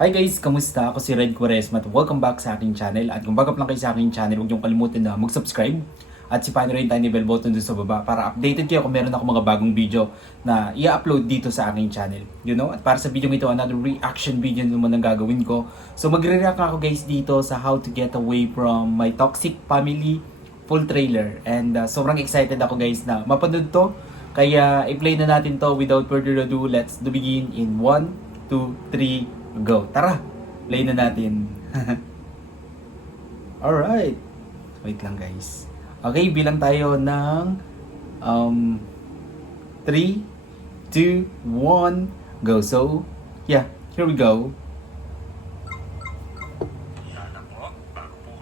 Hi guys, kamusta? Ako si Red Quaresma at welcome back sa aking channel. At kung bago pa lang kayo sa aking channel, huwag niyong kalimutan na mag-subscribe at sipahin rin tiny bell button doon sa baba para updated kayo kung meron ako mga bagong video na i-upload dito sa aking channel. At para sa video ito, another reaction video naman ang gagawin ko. So magre-react ako guys dito sa how to get away from my toxic family full trailer. And sobrang excited ako guys na mapanood to. Kaya i-play na natin to without further ado. Let's begin in 1, 2, 3, go. Tara, play na natin. Alright. Wait lang guys. Okay, bilang tayo ng 3, 2, 1, go. So, yeah, here we go.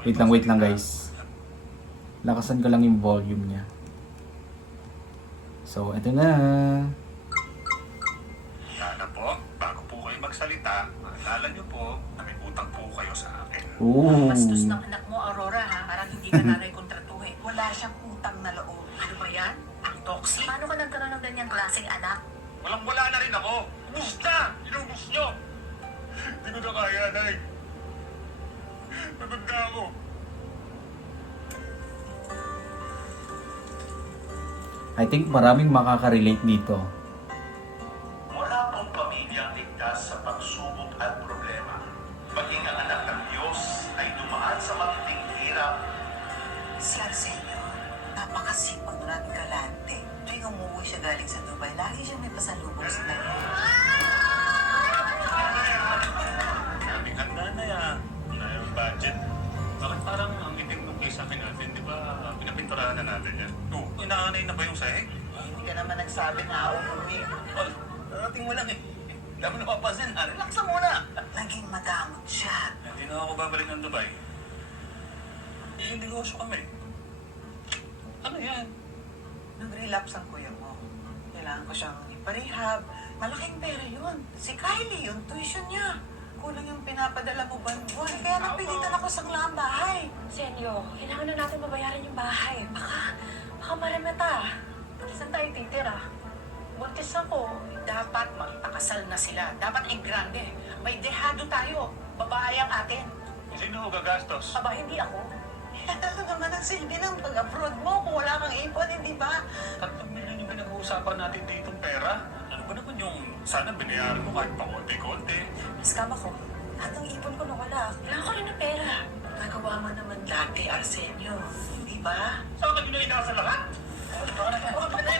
Wait lang guys. Lakasan ko lang yung volume niya. So, ito na. Sana po, bago po kayo magsalita, maalala niyo po na may utang po kayo sa akin. Ooh. Bastos ng anak mo, Aurora, ha? Parang hindi ka nanay kontratuhin. Wala siyang utang na loob. Ano ba yan? Ang toxic? Paano ka nagkaroon ng ganyang klaseng anak? Walang-wala na rin ako. Ubus na! Inubos niyo! Hindi ko na kaya, Nay. Pagod na ako. I think maraming makaka-relate dito. Wala pong pamilyang ligtas sa pagsubok at problema. Maging ang anak ng Diyos ay dumaan sa matinding hirap. Si Arsenio, napakasipag na galante. Tuwing umuwi siya galing sa Dubai, lagi siya may pasalubong sa kanya. Kaming handa na yan. Wala yung budget. Bakit parang ang itim nung kay sa akin natin, di ba? Pinapinturahan na natin yan. Oo, inaanay na ba yung sahig? Hindi ka naman nagsabi na umuwi. Well, narating mo lang eh. Hindi mo napapansin. Relax na muna. Naging madamot siya. Hindi na ako babalik ng Dubai. Yung negosyo kami. Ano yan? Nag-relapse ang kuya mo. Kailangan ko siyang iparehab. Malaking pera yun. Si Kylie, yung tuition niya. Kulang yung pinapadala mo buwan-buwan. Kaya napilitan ako sa bahay. Senyo, kailangan na natin mabayaran yung bahay. Baka maramata. Saan tayo titira? Buntis ako. Dapat magpakasal na sila. Dapat ay grande. May dehado tayo. Babae ang atin. Sino ho gagastos? Aba, hindi ako. Ano naman ang silbi ng pag-abroad mo kung wala kang ipon, hindi ba? 3 milyon yung pinag-uusapan natin dito pera. Ano ba naman yung sana binayaran mo kahit pa konti-konti? Scam ako. Lahat ng ipon ko nawala. Kailangan ko rin ng pera. Nagawa mo naman dati, Arsenio. Hindi ba? Sa akin yun na inasa lahat.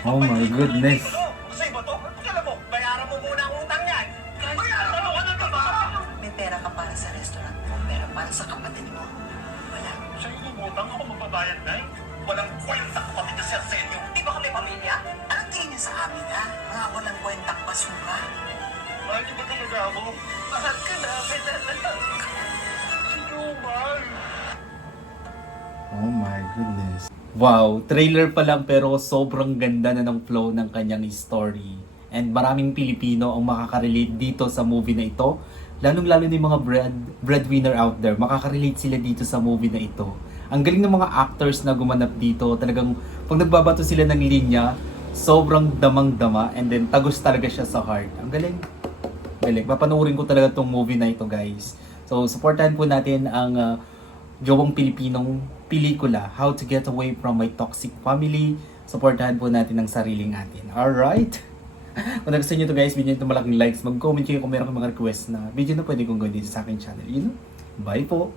Oh my goodness. Kasi ba to? Alam mo, bayaran mo muna ang utang yan. Bayaran mo na ba? May pera ka para sa restaurant mo, pera para sa kapatid mo. Wala. Siya yung umutang ako magbabayad na eh. Walang kwenta kapatid na si Arsenio. Di ba kami pamilya? Anong tingin niya sa amin, ha? Mga walang kwentang basura. Mahal niyo ba talaga ako? Mahal ka namin, anak. Sino mahal? Oh my goodness. Wow, trailer pa lang pero sobrang ganda na ng flow ng kanyang story. And maraming Pilipino ang makaka-relate dito sa movie na ito. Lalong-lalo na yung mga breadwinner out there, makaka-relate sila dito sa movie na ito. Ang galing ng mga actors na gumanap dito. Talagang pag nagbabato sila ng linya, sobrang damang-dama and then tagos talaga siya sa heart. Ang galing. Galing. Papanoorin ko talaga tong movie na ito guys. So, supportahan po natin ang gawang Pilipinong pelikula, How to Get Away from My Toxic Family. Supportahan po natin ang sariling atin. Alright? Kung nagustuhan nyo ito guys, bigyan nyo ito malaking likes. Mag-comment kayo kung meron kang mga request na video na pwede kong gawin dito sa aking channel. Bye po!